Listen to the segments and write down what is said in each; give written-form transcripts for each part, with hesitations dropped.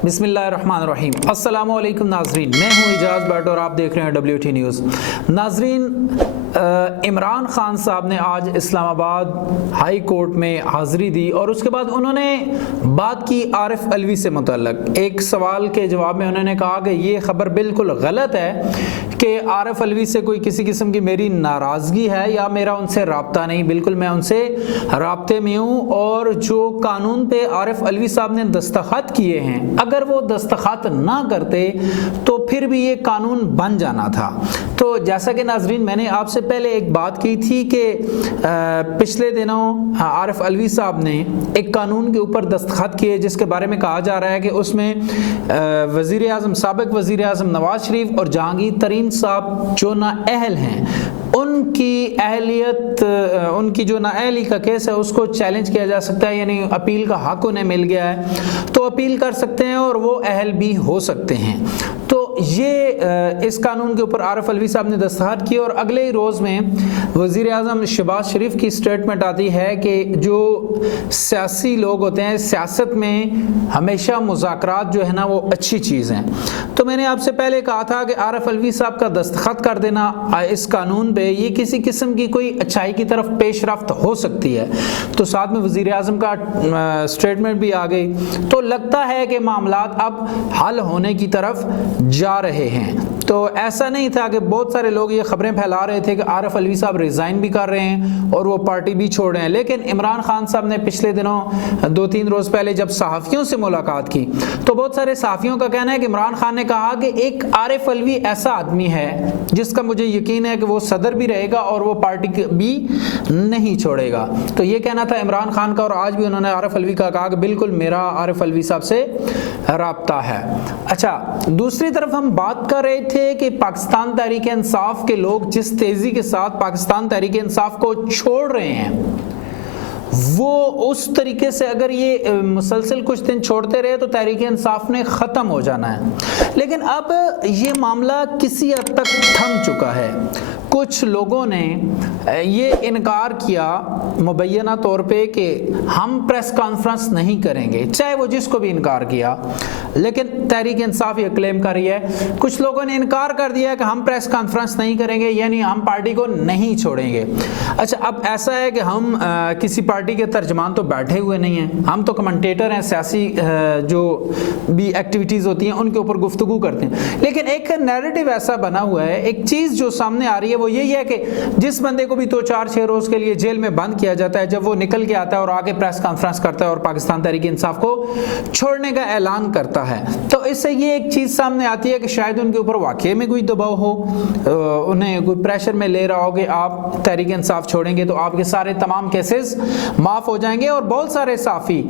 बिस्मिल्लाहिर्रहमानिर्रहीम। अस्सलामु अलैकुम नाजरीन, मैं हूँ इजाज़ भट्ट और आप देख रहे हैं WT न्यूज़। नाजरीन, इमरान खान साहब ने आज इस्लामाबाद हाई कोर्ट में हाज़िरी दी और उसके बाद उन्होंने बात की आरिफ अलवी से मुतल्लक। एक सवाल के जवाब में उन्होंने कहा कि ये ख़बर बिल्कुल गलत है कि आरिफ अलवी से कोई किसी किस्म की मेरी नाराज़गी है या मेरा उनसे राब्ता नहीं। बिल्कुल मैं उनसे राब्ते में हूँ और जो कानून पे आरिफ अलवी साहब ने दस्तखत किए हैं, अगर वो दस्तखत ना करते तो फिर भी ये कानून बन जाना था। तो जैसा कि नाजरीन मैंने आपसे पहले एक बात की थी कि पिछले दिनों आरिफ अलवी साहब ने एक कानून के ऊपर दस्तखत किए जिसके बारे में कहा जा रहा है कि उसमें वज़ीर आज़म, साबिक़ वज़ीर आज़म नवाज शरीफ और जहांगीर तरीन साहब जो नाअहल हैं, उनकी अहलियत, उनकी जो नाअहली का केस है उसको चैलेंज किया जा सकता है, यानी अपील का हक उन्हें मिल गया है तो अपील कर सकते हैं और वो अहल भी हो सकते हैं। तो ये इस कानून के ऊपर आरिफ अलवी साहब ने दस्तखत की और अगले ही रोज़ में वज़ीर आज़म शहबाज शरीफ की स्टेटमेंट आती है कि जो सियासी लोग होते हैं, सियासत में हमेशा मुज़ाकरात जो है ना वो अच्छी चीज़ हैं। तो मैंने आपसे पहले कहा था कि आरिफ अलवी साहब का दस्तखत कर देना इस कानून पे ये किसी किस्म की कोई अच्छाई की तरफ पेशरफ्त हो सकती है। तो साथ में वज़ीर आज़म का स्टेटमेंट भी आ गई, तो लगता है कि मामलात अब हल होने की तरफ जा रहे हैं। तो ऐसा नहीं था कि बहुत सारे लोग ये खबरें फैला रहे थे कि आरिफ अलवी साहब रिज़ाइन भी कर रहे हैं और वो पार्टी भी छोड़ रहे हैं। लेकिन इमरान खान साहब ने पिछले दिनों 2-3 रोज़ पहले जब सहाफ़ियों से मुलाकात की तो बहुत सारे सहाफ़ियों का कहना है कि इमरान खान ने कहा कि एक आरिफ अलवी ऐसा आदमी है जिसका मुझे यकीन है कि वो सदर भी रहेगा और वो पार्टी भी नहीं छोड़ेगा। तो ये कहना था इमरान खान का और आज भी उन्होंने आरिफ अलवी का कहा कि बिल्कुल मेरा आरिफ अलवी साहब से राब्ता है। अच्छा, दूसरी तरफ हम बात कर रहे थे कि पाकिस्तान तहरीक इंसाफ के लोग जिस तेजी के साथ पाकिस्तान तहरीक इंसाफ को छोड़ रहे हैं, वो उस तरीके से अगर ये मुसलसल कुछ दिन छोड़ते रहे तो तहरीक इंसाफ ने ख़त्म हो जाना है। लेकिन अब ये मामला किसी हद तक थम चुका है। कुछ लोगों ने ये इनकार किया मुबैना तौर पे कि हम प्रेस कॉन्फ्रेंस नहीं करेंगे, चाहे वो जिसको भी इनकार किया, लेकिन तहरीक इंसाफ ये क्लेम कर रही है। कुछ लोगों ने इनकार कर दिया कि हम प्रेस कॉन्फ्रेंस नहीं करेंगे, यानी हम पार्टी को नहीं छोड़ेंगे। अच्छा, अब ऐसा है कि हम किसी पार्टी के तर्जमान तो बैठे हुए नहीं हैं, हम तो कमेंटेटर हैं, सियासी जो भी एक्टिविटीज़ होती हैं उनके ऊपर गुफ्तगू करते हैं। लेकिन एक नैरेटिव ऐसा बना हुआ है, एक चीज़ जो सामने आ रही है वो यही है कि जिस बंदे को भी 2-4-6 रोज़ के लिए जेल में बंद किया जाता है, जब वो निकल के आता है और आगे प्रेस कॉन्फ्रेंस करता है और पाकिस्तान तहरीक इंसाफ को छोड़ने का ऐलान करता है, तो इससे ये एक चीज़ सामने आती है कि शायद उनके ऊपर वाकई में कोई दबाव हो, उन्हें कोई प्रेशर में ले रहा हो कि आप तहरीक इंसाफ छोड़ेंगे तो आपके सारे तमाम केसेस माफ़ हो जाएंगे। और बहुत सारे साफ़ी,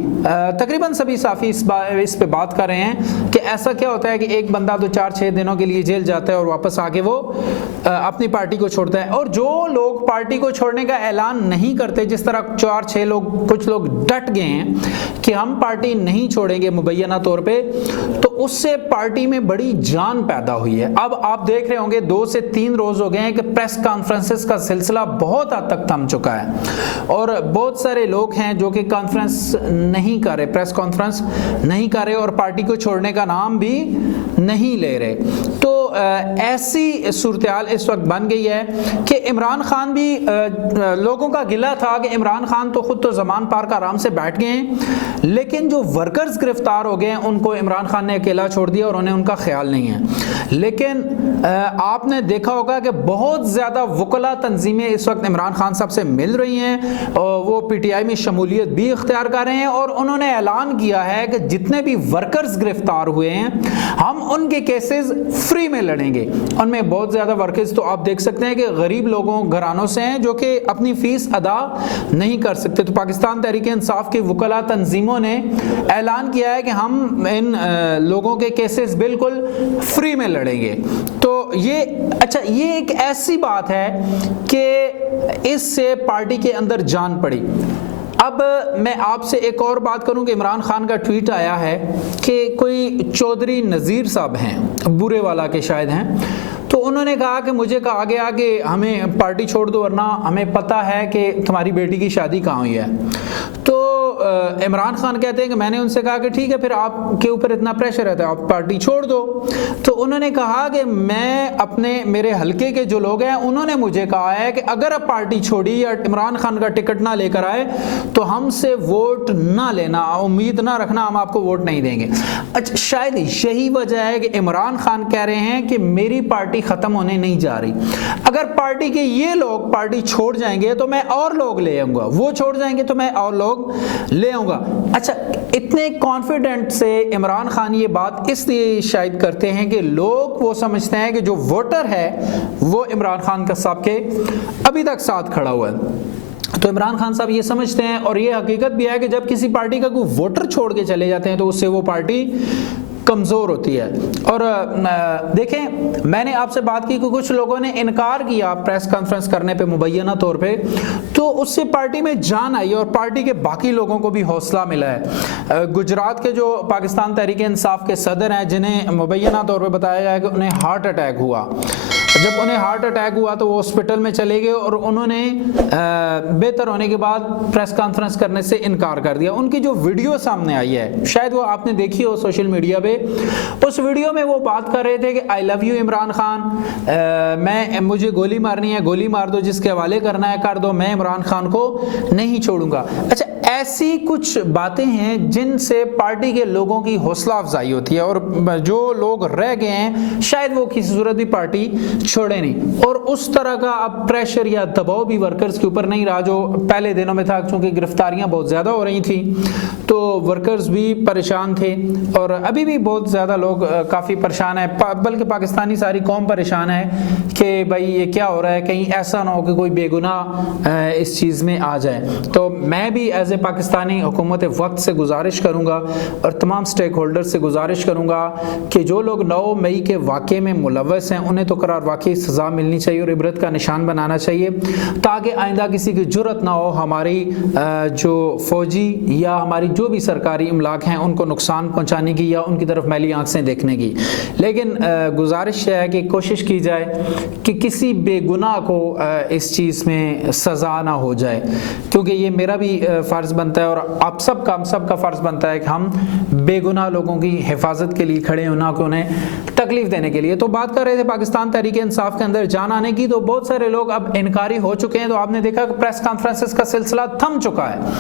तकरीबन सभी साफ़ी इस पे बात कर रहे हैं कि ऐसा क्या होता है कि एक बंदा 2-4-6 दिनों के लिए जेल जाता है और वापस आके वो अपनी पार्टी को छोड़ता है। और जो लोग पार्टी को छोड़ने का ऐलान नहीं करते, जिस तरह 4-6 लोग, कुछ लोग डट गए हैं कि हम पार्टी नहीं छोड़ेंगे मुबैना तौर पे, तो उससे पार्टी में बड़ी जान पैदा हुई है। अब आप देख रहे होंगे 2 से 3 रोज़ हो गए हैं कि प्रेस कॉन्फ्रेंसेस का सिलसिला बहुत हद तक थम चुका है और बहुत सारे लोग हैं जो कि कॉन्फ्रेंस नहीं कर रहे, प्रेस कॉन्फ्रेंस नहीं कर रहे और पार्टी को छोड़ने का नाम भी नहीं ले रहे। तो ऐसी सूरत-ए-हाल इस वक्त बन गई है कि इमरान खान भी, लोगों का गिला था कि इमरान खान तो खुद तो ज़मान पार्क आराम से बैठ गए हैं, लेकिन जो वर्कर्स गिरफ्तार हो गए हैं उनको इमरान खान ने अकेला छोड़ दिया और उन्हें उनका ख्याल नहीं है। लेकिन आपने देखा होगा कि बहुत ज़्यादा वकला तंजीमें इस वक्त इमरान खान साहब से मिल रही हैं और वो PTI में शमूलियत भी इख्तियार कर रहे हैं और उन्होंने ऐलान किया है कि जितने भी वर्कर्स गिरफ्तार हुए हैं हम उनके केसेस फ्री में लड़ेंगे। उनमें बहुत ज़्यादा वर्कर्स तो आप देख सकते हैं कि गरीब लोगों घरानों से हैं जो कि अपनी फ़ीस अदा नहीं कर सकते। तो पाकिस्तान तहरीक इंसाफ की वकला तंजीमों ने ऐलान किया है कि हम इन लोगों के केसेस बिल्कुल फ्री में लड़ेंगे। तो ये, अच्छा, ये एक ऐसी बात है कि इससे पार्टी के अंदर जान पड़ी। अब मैं आपसे एक और बात करूं कि इमरान खान का ट्वीट आया है कि कोई चौधरी नज़ीर साहब हैं, बुरे वाला के शायद हैं, तो उन्होंने कहा कि मुझे कहा गया कि हमें पार्टी छोड़ दो वरना हमें पता है कि तुम्हारी बेटी की शादी कहाँ हुई है। तो عمران خان کہتے ہیں کہ میں نے ان سے کہا کہ ٹھیک ہے پھر آپ کے اوپر اتنا پریشر رہتا ہے آپ پارٹی چھوڑ دو، تو انہوں نے کہا کہ میں میرے حلقے کے جو لوگ ہیں انہوں نے مجھے کہا ہے کہ اگر آپ پارٹی چھوڑی یا عمران خان کا ٹکٹ نہ لے کر آئے تو ہم سے ووٹ نہ لینا، امید نہ رکھنا، ہم آپ کو ووٹ نہیں دیں گے۔ اچھا شاید یہی وجہ ہے کہ عمران خان کہہ رہے ہیں کہ میری پارٹی ختم ہونے نہیں جا رہی، اگر پارٹی کے یہ لوگ پارٹی چھوڑ جائیں گے تو میں اور لوگ لے آؤں گا، وہ چھوڑ جائیں گے تو میں اور لوگ لے آؤں گا۔ اچھا اتنے کانفیڈنٹ سے عمران خان یہ بات اس لیے شاید کرتے ہیں کہ لوگ وہ سمجھتے ہیں کہ جو ووٹر ہے وہ عمران خان کا صاحب کے ابھی تک ساتھ کھڑا ہوا ہے۔ تو عمران خان صاحب یہ سمجھتے ہیں، اور یہ حقیقت بھی ہے کہ جب کسی پارٹی کا کوئی ووٹر چھوڑ کے چلے جاتے ہیں تو اس سے وہ پارٹی کمزور ہوتی ہے۔ اور دیکھیں میں نے آپ سے بات کی کہ کچھ لوگوں نے انکار کیا پریس کانفرنس کرنے پہ مبینہ طور پہ، تو اس سے پارٹی میں جان آئی اور پارٹی کے باقی لوگوں کو بھی حوصلہ ملا ہے۔ گجرات کے جو پاکستان تحریک انصاف کے صدر ہیں جنہیں مبینہ طور پہ بتایا گیا کہ انہیں ہارٹ اٹیک ہوا، جب انہیں ہارٹ اٹیک ہوا تو وہ ہاسپٹل میں چلے گئے اور انہوں نے بہتر ہونے کے بعد پریس کانفرنس کرنے سے انکار کر دیا۔ ان کی جو ویڈیو سامنے آئی ہے شاید وہ آپ نے دیکھی ہو سوشل میڈیا پہ، اس ویڈیو میں وہ بات کر رہے تھے کہ آئی لو یو عمران خان، مجھے گولی مارنی ہے گولی مار دو، جس کے حوالے کرنا ہے کر دو، میں عمران خان کو نہیں چھوڑوں گا۔ اچھا ایسی کچھ باتیں ہیں جن سے پارٹی کے لوگوں کی حوصلہ افزائی ہوتی ہے، اور جو لوگ رہ گئے ہیں شاید وہ کسی صورت بھی پارٹی چھوڑے نہیں۔ اور اس طرح کا اب پریشر یا دباؤ بھی ورکرز کے اوپر نہیں رہا جو پہلے دنوں میں تھا، چونکہ گرفتاریاں بہت زیادہ ہو رہی تھیں تو ورکرز بھی پریشان تھے، اور ابھی بھی بہت زیادہ لوگ کافی پریشان ہیں، بلکہ پاکستانی ساری قوم پریشان ہے کہ بھائی یہ کیا ہو رہا ہے، کہیں ایسا نہ ہو کہ کوئی بے گناہ اس چیز میں آ جائے۔ تو میں بھی ایز اے پاکستانی حکومت وقت سے گزارش کروں گا اور تمام سٹیک ہولڈر سے گزارش کروں گا کہ جو لوگ 9 مئی کے واقعے میں ملوث ہیں انہیں تو قرار واقعی سزا ملنی چاہیے اور عبرت کا نشان بنانا چاہیے، تاکہ آئندہ کسی کی جرت نہ ہو ہماری جو فوجی یا ہماری جو بھی سرکاری املاک ہیں ان کو نقصان پہنچانے کی یا ان کی طرف میلی آنکھ سے دیکھنے کی۔ لیکن گزارش ہے کہ کوشش کی جائے کہ کسی بے گناہ کو اس چیز میں سزا نہ ہو جائے، کیونکہ یہ میرا بھی فرض بنتا ہے اور آپ سب کا، ہم سب کا فرض بنتا ہے کہ ہم بے گناہ لوگوں کی حفاظت کے لیے کھڑے ہونا، کہ انہیں تکلیف دینے کے لیے۔ تو بات کر رہے تھے پاکستان تحریک انصاف کے اندر جان آنے کی، تو بہت سارے لوگ اب انکاری ہو چکے ہیں، تو آپ نے دیکھا کہ پریس کانفرنسز کا سلسلہ تھم چکا ہے۔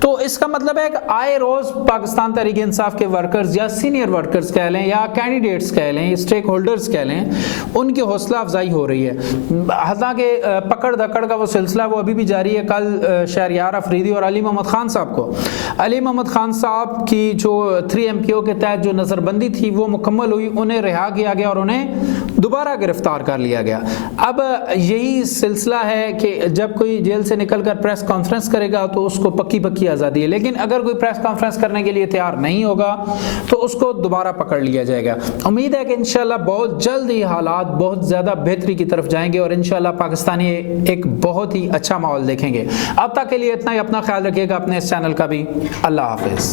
تو اس کا مطلب ہے کہ آئے روز پاکستان تحریک انصاف کے ورکرز یا سینئر ورکرز کہہ لیں یا کینڈیڈیٹس کہہ لیں، اسٹیک ہولڈرز کہہ لیں، ان کی حوصلہ افزائی ہو رہی ہے۔ حالانکہ پکڑ دھکڑ کا وہ سلسلہ وہ ابھی بھی جاری ہے۔ کل شہریار افریدی اور علی محمد خان صاحب کو، علی محمد خان صاحب کی جو 3 MPO کے تحت جو نظر بندی تھی وہ مکمل ہوئی، انہیں رہا کیا گیا اور انہیں دوبارہ گرفتار کر لیا گیا۔ اب یہی سلسلہ ہے کہ جب کوئی جیل سے نکل کر پریس کانفرنس کرے گا تو اس کو پکی آزادی ہے، لیکن اگر کوئی پریس کانفرنس کرنے کے لیے تیار نہیں ہوگا تو اس کو دوبارہ پکڑ لیا جائے گا۔ امید ہے کہ انشاءاللہ بہت جلد ہی حالات بہت زیادہ بہتری کی طرف جائیں گے اور انشاءاللہ پاکستانی ایک بہت ہی اچھا ماحول دیکھیں گے۔ اب تک کے لیے اتنا ہی، اپنا خیال رکھیے گا، اپنے اس چینل کا بھی۔ اللہ حافظ۔